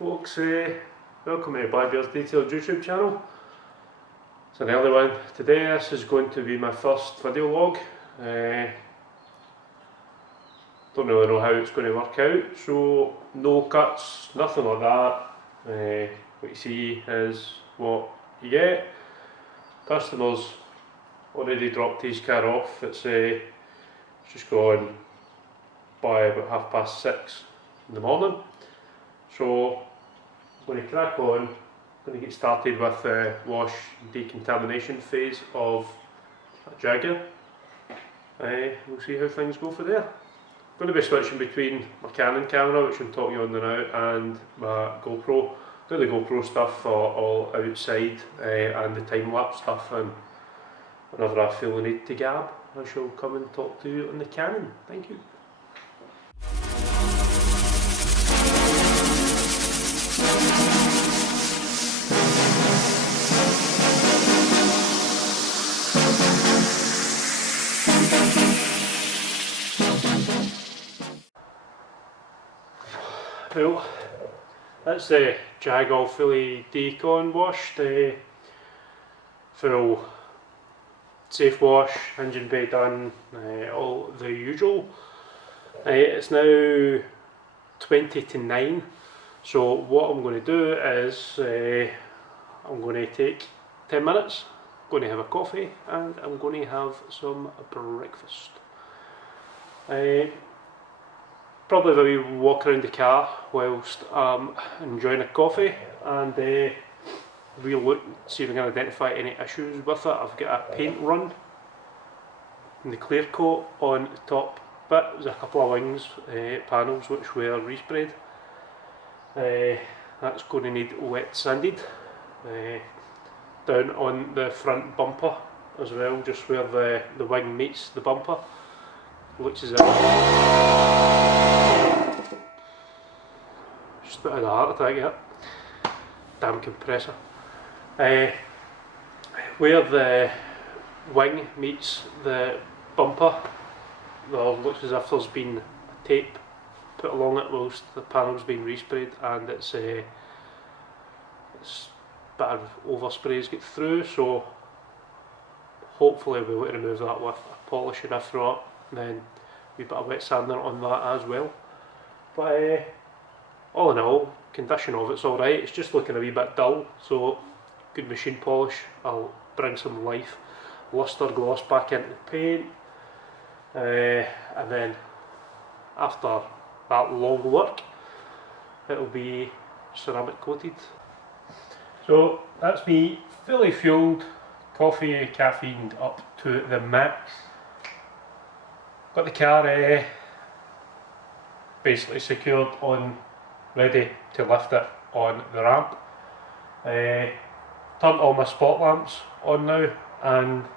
folks, welcome to Blackbeard's Detailed YouTube channel. It's an early one today. This is going to be my first video log. Don't really know how it's going to work out, so no cuts, nothing like that. What you see is what you get. Customer's already dropped his car off. It's just gone by about 6:30 in the morning. So I'm going to crack on. I'm going to get started with the wash and decontamination phase of a Jaguar. We'll see how things go for there. I'm going to be switching between my Canon camera, which I'm talking on now, and my GoPro. Do the GoPro stuff all outside and the time-lapse stuff, and whenever I feel the need to gab, I shall come and talk to you on the Canon. Thank you. Well, that's the Jaguar fully decon washed, full safe wash, engine bay done, all the usual. It's now 20 to 9, so what I'm going to do is I'm going to take 10 minutes, I'm going to have a coffee, and I'm going to have some breakfast. Probably a wee walk around the car whilst I'm enjoying a coffee, and we'll look, see if I can identify any issues with it. I've got a paint run in the clear coat on the top bit. There's a couple of wings panels which were resprayed. That's going to need wet sanded. Down on the front bumper as well, just where the wing meets the bumper. Looks as if just a bit of a heart attack, yeah. Damn compressor. Where the wing meets the bumper, there looks as if there's been tape put along it whilst the panel's been resprayed, and it's a bit of oversprays get through, so hopefully we'll be able to remove that with a polish, and if not, then a wee bit of wet sander on that as well. But all in all, condition of it's alright. It's just looking a wee bit dull, so good machine polish. I'll bring some life, luster, gloss back into the paint, and then after that long work, it'll be ceramic coated. So that's me fully fueled, coffee caffeined up to the max. Got the car basically secured on, ready to lift it on the ramp. Turned all my spot lamps on now, and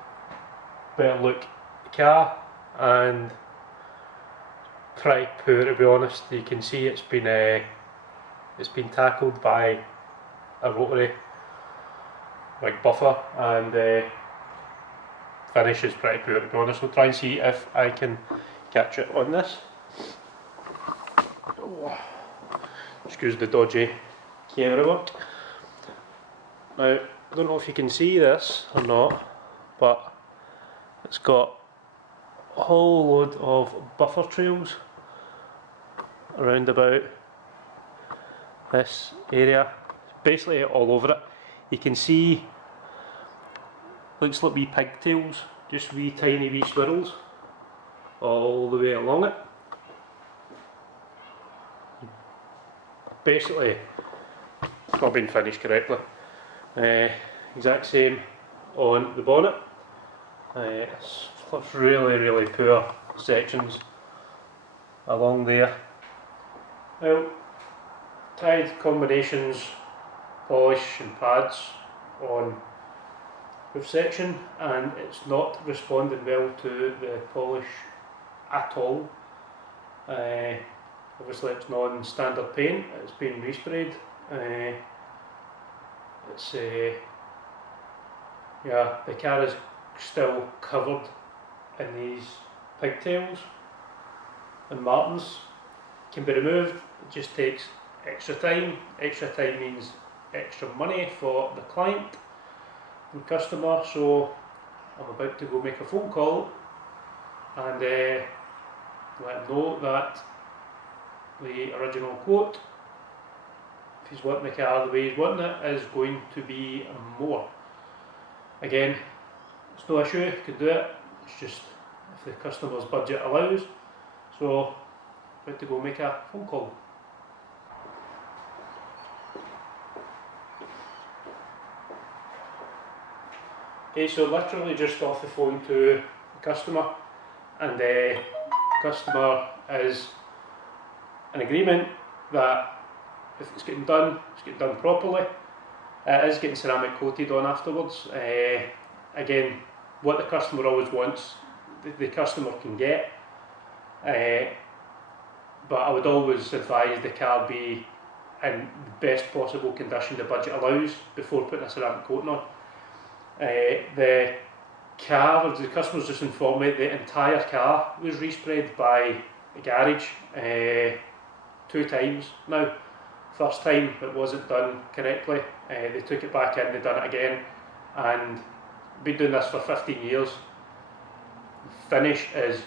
better look car, and pretty poor to be honest. You can see it's been tackled by a rotary like buffer, and finish is pretty poor to be honest. We'll try and see if I can catch it on this. Oh, excuse the dodgy camera work. Now, I don't know if you can see this or not, but it's got a whole load of buffer trails around about this area, basically all over it. You can see, looks like wee pigtails, just wee tiny wee swirls all the way along it. Basically, it's not been finished correctly. Exact same on the bonnet. It's really poor sections along there. Well, tried combinations, polish and pads on roof section, and it's not responding well to the polish at all. Obviously it's non-standard paint, it's been resprayed. Yeah, the car is still covered in these pigtails and martins. Can be removed, it just takes extra time. Extra time means extra money for the client and customer, so I'm about to go make a phone call and let him know that the original quote, if he's wanting the car the way he's wanting it, is going to be more. Again, it's no issue, you can do it, it's just if the customer's budget allows. So, about to go make a phone call. Okay, so literally just off the phone to the customer, and the customer is in agreement that if it's getting done properly. It is getting ceramic coated on afterwards. Again, what the customer always wants, the customer can get, but I would always advise the car be in the best possible condition the budget allows before putting a ceramic coating on. The car, the customer's just informed me, the entire car was resprayed by the garage 2 times now. First time it wasn't done correctly, they took it back in, they done it again, and been doing this for 15 years. The finish is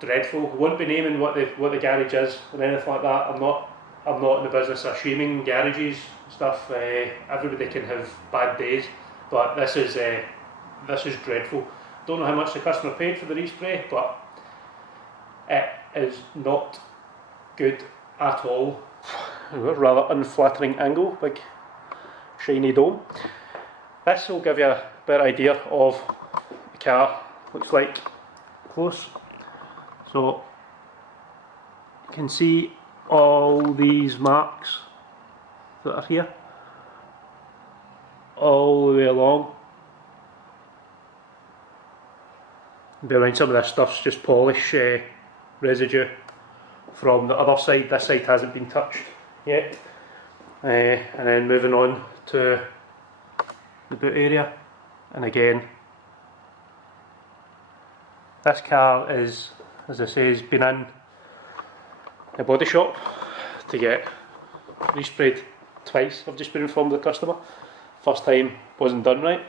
dreadful. I won't be naming what the garage is or anything like that. I'm not in the business of shaming garages and stuff. Everybody can have bad days, but this is dreadful. Don't know how much the customer paid for the respray, but it is not good at all. Rather unflattering angle, big shiny dome. This will give you a better idea of the car looks like close. So you can see all these marks that are here all the way along. Bear in mind, some of this stuff's just polish residue from the other side. This side hasn't been touched yet. And then moving on to the boot area, and again, this car is, as I say, has been in a body shop to get resprayed twice. I've just been informed of the customer. First time wasn't done right.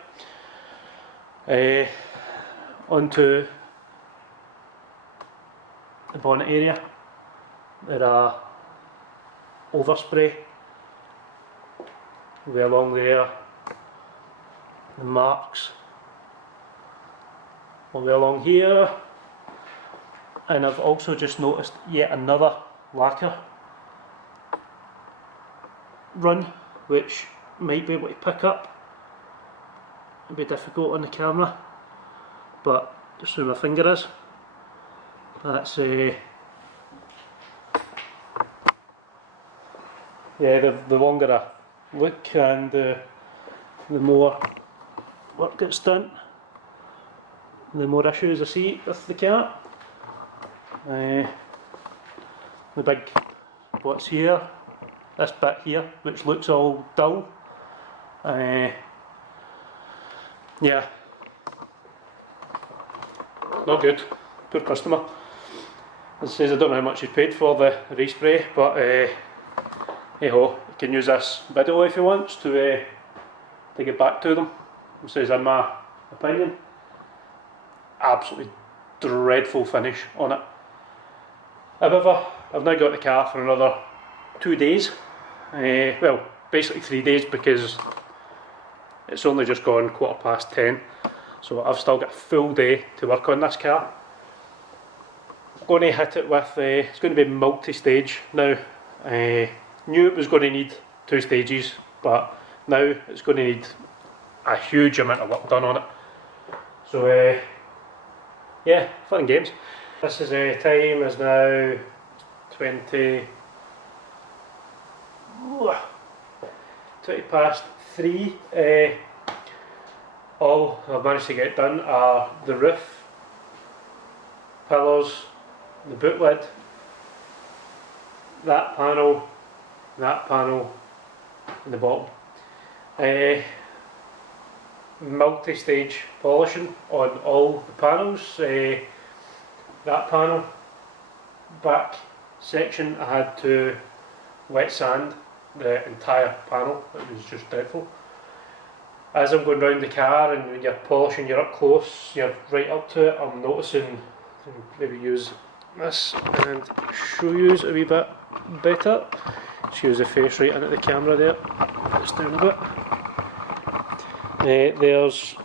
Onto the bonnet area, there are overspray way along there, the marks all the way along here, and I've also just noticed yet another lacquer run which might be able to pick up. It'll be difficult on the camera, but just where my finger is, that's yeah, the longer I look and the more work gets done, the more issues I see with the car. The big what's here, this bit here, which looks all dull. Yeah, not good. Poor customer. As I says, I don't know how much he's paid for the respray, but hey ho, you can use this video if he wants to get back to them. It says, in my opinion, absolutely dreadful finish on it. However, I've now got the car for another 2 days. Well, basically 3 days, because it's only just gone 10:15, so I've still got a full day to work on this car. I'm going to hit it with, it's going to be multi-stage now. Knew it was going to need 2 stages, but now it's going to need a huge amount of work done on it. So yeah, fun and games. This is time is now 20 past 3. All I've managed to get done are the roof, pillars, the boot lid, that panel, and the bottom. Multi-stage polishing on all the panels. That panel, back section, I had to wet sand the entire panel. It was just dreadful. As I'm going round the car and when you're polishing, you're up close, you're right up to it, I'm noticing, maybe use this and show you a wee bit better. Just use the face right into the camera there, it's down a bit. There's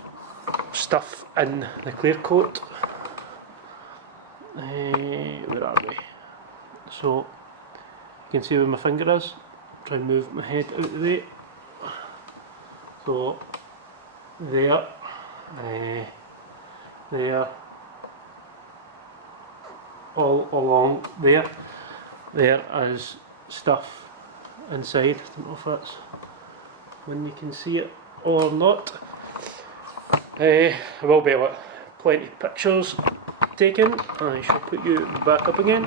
stuff in the clear coat. Where are we? So you can see where my finger is. Try and move my head out of the way. So there, there, all along there is stuff inside. I don't know if that's when you can see it or not. I will be able to plenty of pictures taken. I shall put you back up again.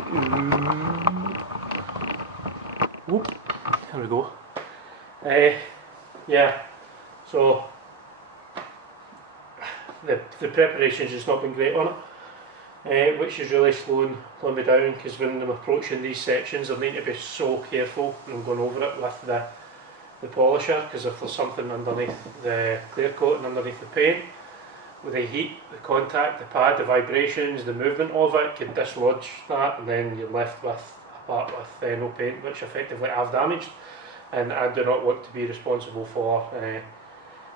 Whoop, there we go. Yeah, so the preparation's just not been great on it, which is really slowing me down, because when I'm approaching these sections I need to be so careful when I'm going over it with the polisher, because if there's something underneath the clear coat and underneath the paint, with the heat, the contact, the pad, the vibrations, the movement of it could dislodge that, and then you're left with a part with no paint, which effectively I've damaged, and I do not want to be responsible for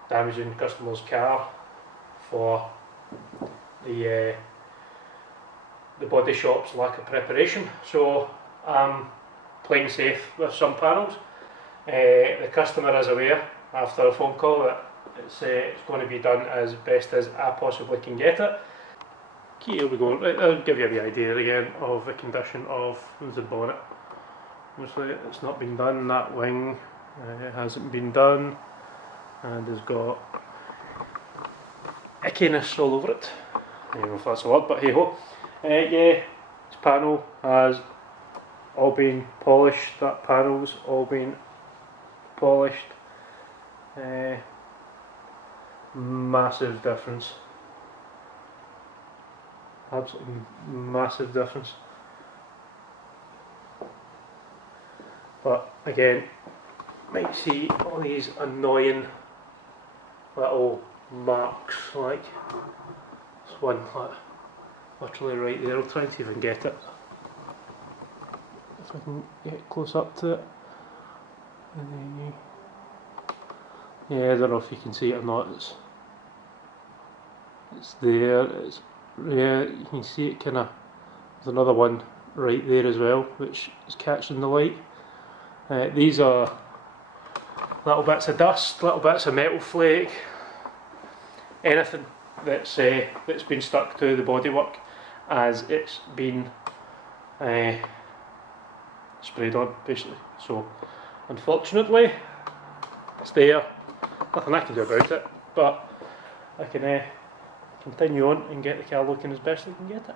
damaging customers' car for the body shop's lack of preparation. So I'm playing safe with some panels. The customer is aware after a phone call that it's going to be done as best as I possibly can get it. Okay, here we go. Right, I'll give you the idea again of the condition of the bonnet. Obviously it's not been done, that wing it hasn't been done, and has got ickiness all over it. I don't know if that's a word, but hey ho. Yeah, this panel has all been polished, that panel's all been polished. Massive difference. Absolutely massive difference. But again, might see all these annoying little marks, like this one, like literally right there. I'll try to even get it if I can get close up to it. And then yeah, I don't know if you can see it or not. It's there. It's, yeah, you can see it kind of. There's another one right there as well, which is catching the light. These are little bits of dust, little bits of metal flake, anything that's been stuck to the bodywork as it's been sprayed on, basically. So unfortunately it's there, nothing I can do about it, but I can continue on and get the car looking as best I can get it.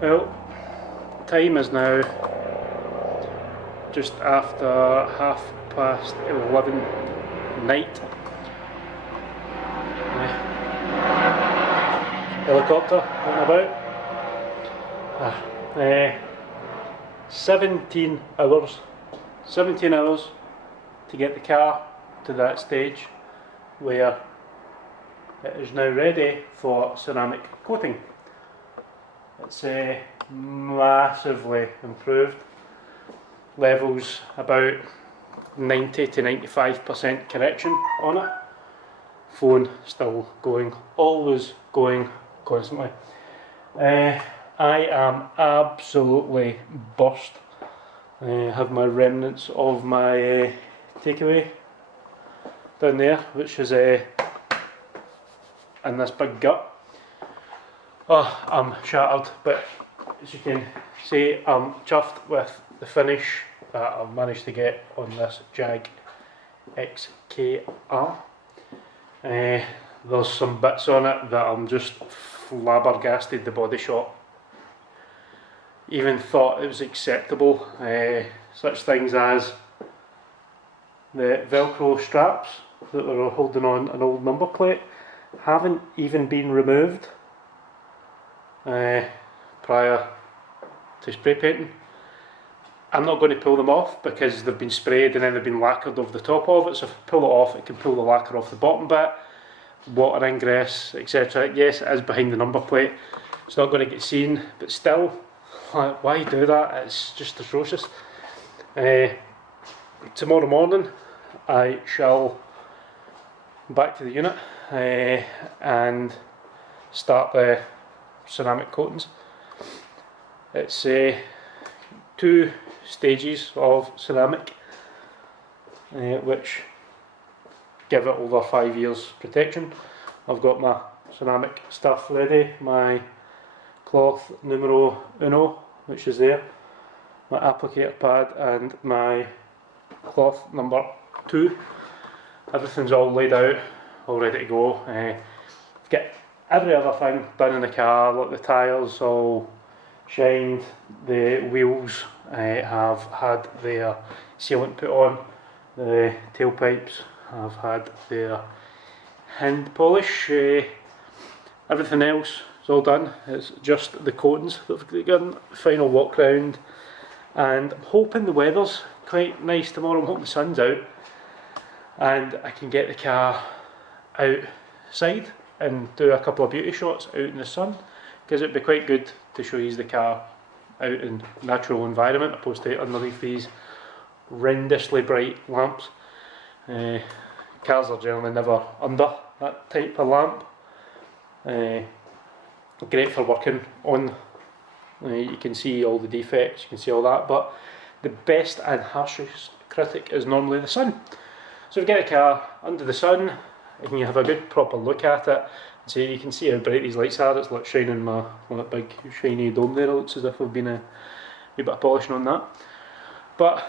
Well, time is now just after 11:30 night. Helicopter going about. 17 hours to get the car to that stage where it is now ready for ceramic coating. It's massively improved. Levels about 90 to 95% correction on it. Phone still going, always going, constantly. I am absolutely burst. I have my remnants of my takeaway down there, which is in this big gut. Oh, I'm shattered, but as you can see, I'm chuffed with the finish that I've managed to get on this Jag XKR. There's some bits on it that I'm just flabbergasted the body shop even thought it was acceptable. Such things as the Velcro straps that were holding on an old number plate haven't even been removed prior to spray painting. I'm not going to pull them off because they've been sprayed and then they've been lacquered over the top of it, so if I pull it off it can pull the lacquer off the bottom bit, water ingress, etc. Yes, it is behind the number plate, it's not going to get seen, but still, why do that? It's just atrocious. Tomorrow morning I shall back to the unit and start the ceramic coatings. It's 2 stages of ceramic which give it over 5 years protection. I've got my ceramic stuff ready, my cloth numero uno, which is there, my applicator pad and my cloth number 2. Everything's all laid out, all ready to go. Get every other thing done in the car, like the tyres all shined, the wheels have had their sealant put on, the tailpipes have had their hand polish, everything else is all done. It's just the coatings that have given final walk round, and I'm hoping the weather's quite nice tomorrow. I'm hoping the sun's out and I can get the car outside and do a couple of beauty shots out in the sun, because it'd be quite good to show you the car out in natural environment opposed to underneath these horrendously bright lamps. Cars are generally never under that type of lamp. Great for working on, you can see all the defects, you can see all that, but the best and harshest critic is normally the sun. So if you get a car under the sun and you have a good proper look at it, so you can see how bright these lights are. It's like shining my that big shiny dome there. It looks as if I've been a wee bit of polishing on that. But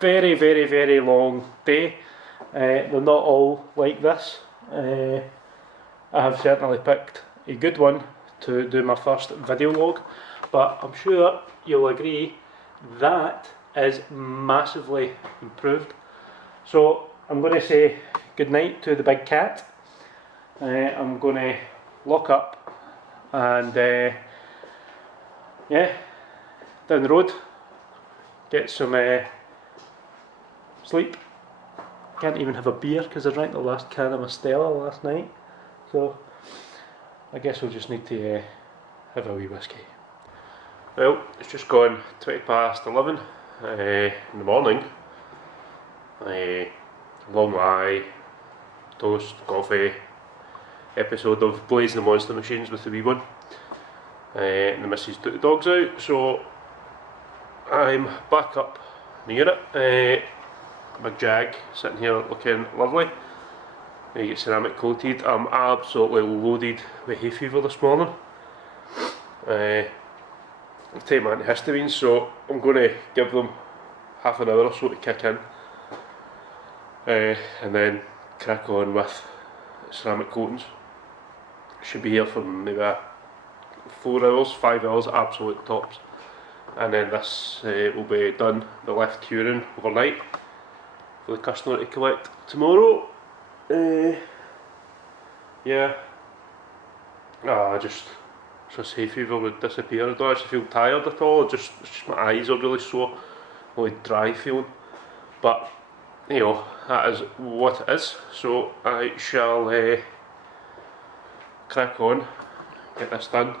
very, very, very long day. They're not all like this. I have certainly picked a good one to do my first video log, but I'm sure you'll agree that is massively improved. So I'm going to say good night to the big cat. I'm going to lock up and yeah, down the road, get some sleep. Can't even have a beer because I drank the last can of my Stella last night, so I guess we'll just need to have a wee whiskey. Well, it's just gone 11:20 in the morning. Long lie, toast, coffee, episode of Blazing the Monster Machines with the wee one. And the missus took the dogs out, so I'm back up in the unit. My Jag sitting here looking lovely. You get ceramic coated. I'm absolutely loaded with hay fever this morning. I've taken my antihistamines, so I'm going to give them half an hour or so to kick in, and then crack on with ceramic coatings. Should be here for maybe 4 hours, 5 hours at absolute tops, and then this will be done, the left curing overnight for the customer to collect tomorrow. Yeah, just hay fever would disappear. I don't actually feel tired at all, it's just my eyes are really sore, really dry feeling, but you know, that is what it is. So I shall crack on, get this done.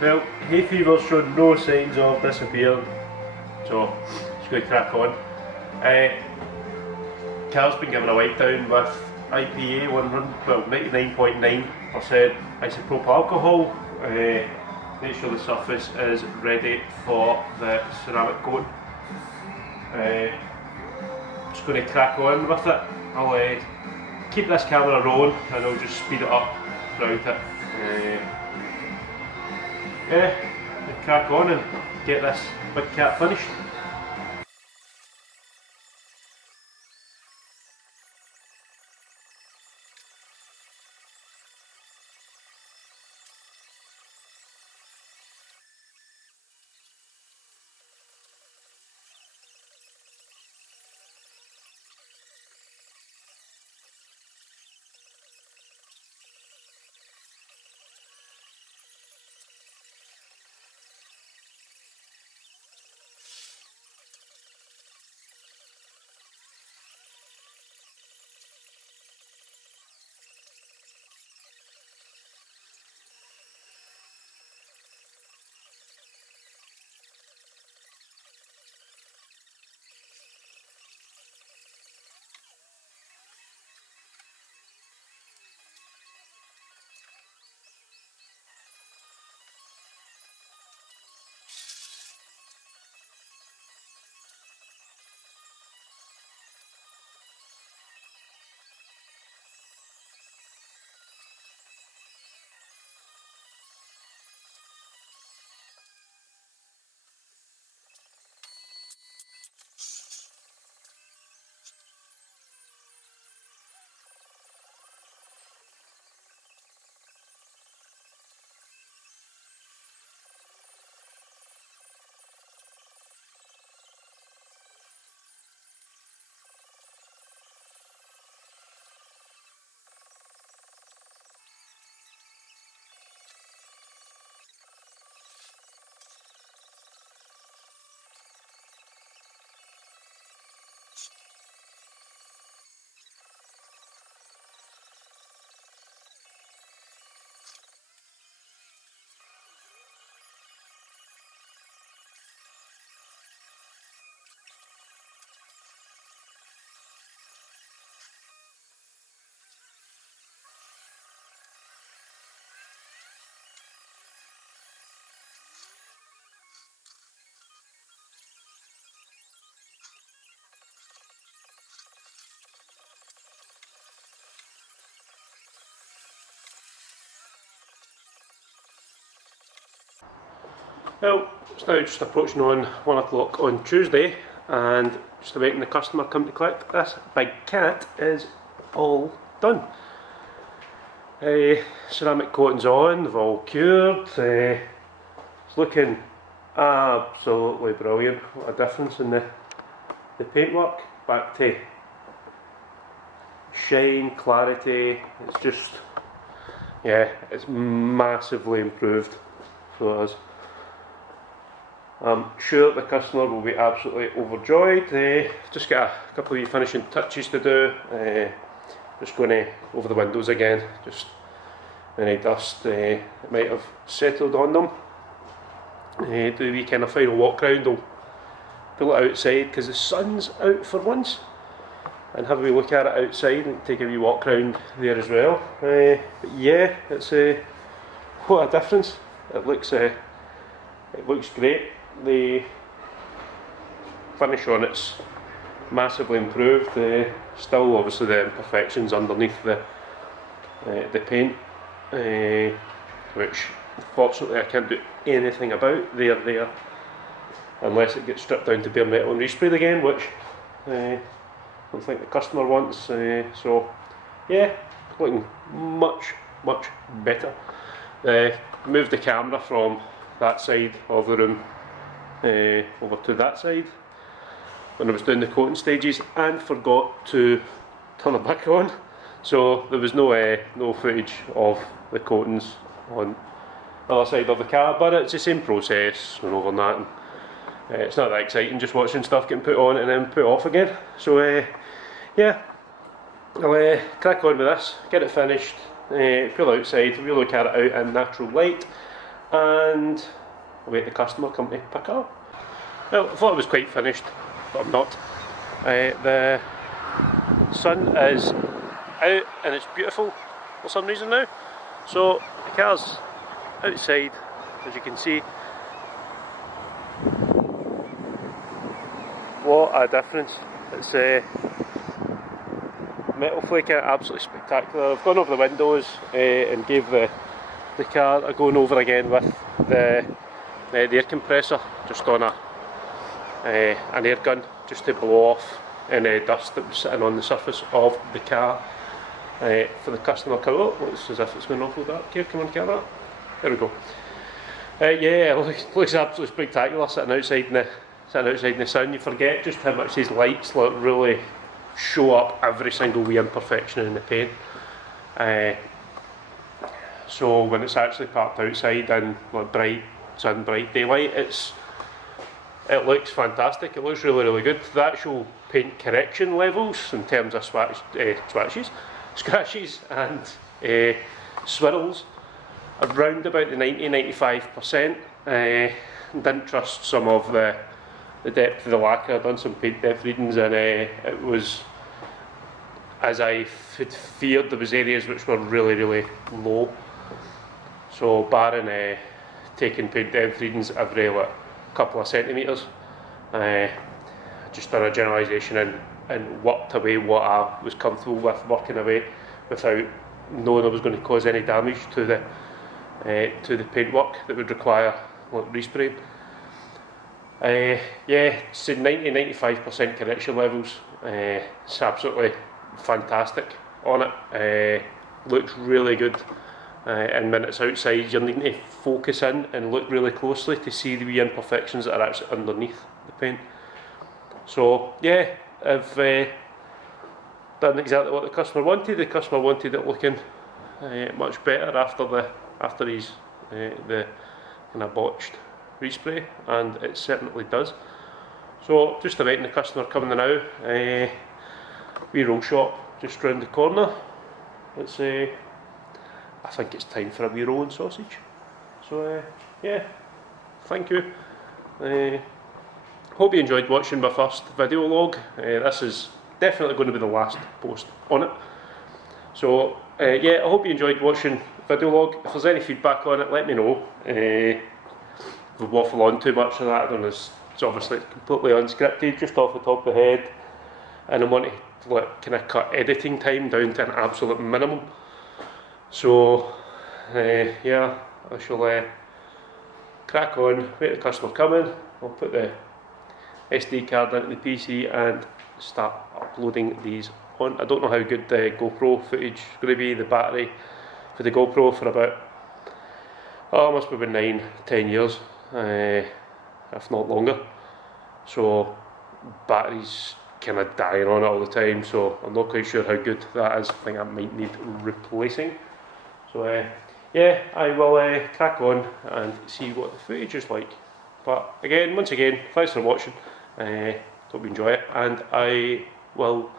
Well, hay fever showed no signs of disappearing, so just going to crack on. Car's been given a wipe down with IPA 99.9% isopropyl alcohol. Make sure the surface is ready for the ceramic coat. Just going to crack on with it. I'll keep this camera rolling and I'll just speed it up throughout it. Yeah, crack on and get this big cat finished. Well, it's now just approaching on 1 o'clock on Tuesday, and just awaiting the customer come to collect. This big cat is all done. Ceramic coating's on, they've all cured. It's looking absolutely brilliant. What a difference in the paintwork. Back to shine, clarity. It's just, yeah, it's massively improved. So it is. I'm sure the customer will be absolutely overjoyed. Just got a couple of finishing touches to do. Just going over the windows again, just any dust might have settled on them. Do a wee kind of final walk round. I'll pull it outside because the sun's out for once, and have a wee look at it outside and take a wee walk round there as well. But yeah, it's what a difference. It looks great. The finish on it's massively improved. Still obviously the imperfections underneath the paint, which fortunately I can't do anything about. They're there unless it gets stripped down to bare metal and resprayed again, which I don't think the customer wants. So yeah, looking much better. Moved the camera from that side of the room over to that side when I was doing the coating stages, and forgot to turn it back on, so there was no footage of the coatings on the other side of the car, but it's the same process and over that, and it's not that exciting just watching stuff getting put on and then put off again. So yeah, I'll crack on with this, get it finished, pull outside, we'll look at it out in natural light, and wait the customer come to pick up. Well, I thought it was quite finished, but I'm not. The sun is out and it's beautiful for some reason now. So the car's outside, as you can see. What a difference. It's metal flaking, absolutely spectacular. I've gone over the windows and gave the car a going over again with the air compressor, just on an air gun, just to blow off any dust that was sitting on the surface of the car for the customer to come. Oh, looks as if it's going awful dark here. Come on, get that. There we go. Yeah, it looks absolutely spectacular sitting outside in the sun. You forget just how much these lights really show up every single wee imperfection in the paint. So when it's actually parked outside in bright sun, bright daylight, it looks fantastic. It looks really good. The actual paint correction levels in terms of scratches and swirls around about the 90-95%. Didn't trust some of the depth of the lacquer. I've done some paint depth readings, and it was, as I feared, there was areas which were really low. So barring taking paint depth readings every couple of centimetres, just done a generalisation and worked away what I was comfortable with working away without knowing I was going to cause any damage to the paintwork that would require respray. Yeah, so 90-95% correction levels. It's absolutely fantastic on it. Looks really good. And when it's outside, you're needing to focus in and look really closely to see the wee imperfections that are actually underneath the paint. So yeah, I've done exactly what the customer wanted. The customer wanted it looking much better after his the kind of botched respray, and it certainly does. So just awaiting the customer coming now. Wee roll shop just round the corner. Let's I think it's time for a wee roll and sausage. So yeah, thank you. Hope you enjoyed watching my first video log. This is definitely going to be the last post on it. So yeah, I hope you enjoyed watching the video log. If there's any feedback on it, let me know. If we waffle on too much on that, then it's obviously completely unscripted, just off the top of the head, and I want to kind of cut editing time down to an absolute minimum. So yeah, I shall crack on, wait the customer come in, I'll put the SD card into the PC and start uploading these on. I don't know how good the GoPro footage is going to be. The battery for the GoPro for about, must be about 9-10 years, if not longer. So battery's kind of dying on it all the time, so I'm not quite sure how good that is. I think I might need replacing. So yeah, I will crack on and see what the footage is like. But again, once again, thanks for watching. Hope you enjoy it, and I will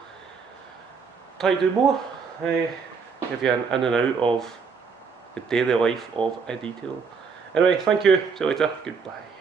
try to do more. Give you an in and out of the daily life of a detail. Anyway, thank you. See you later. Goodbye.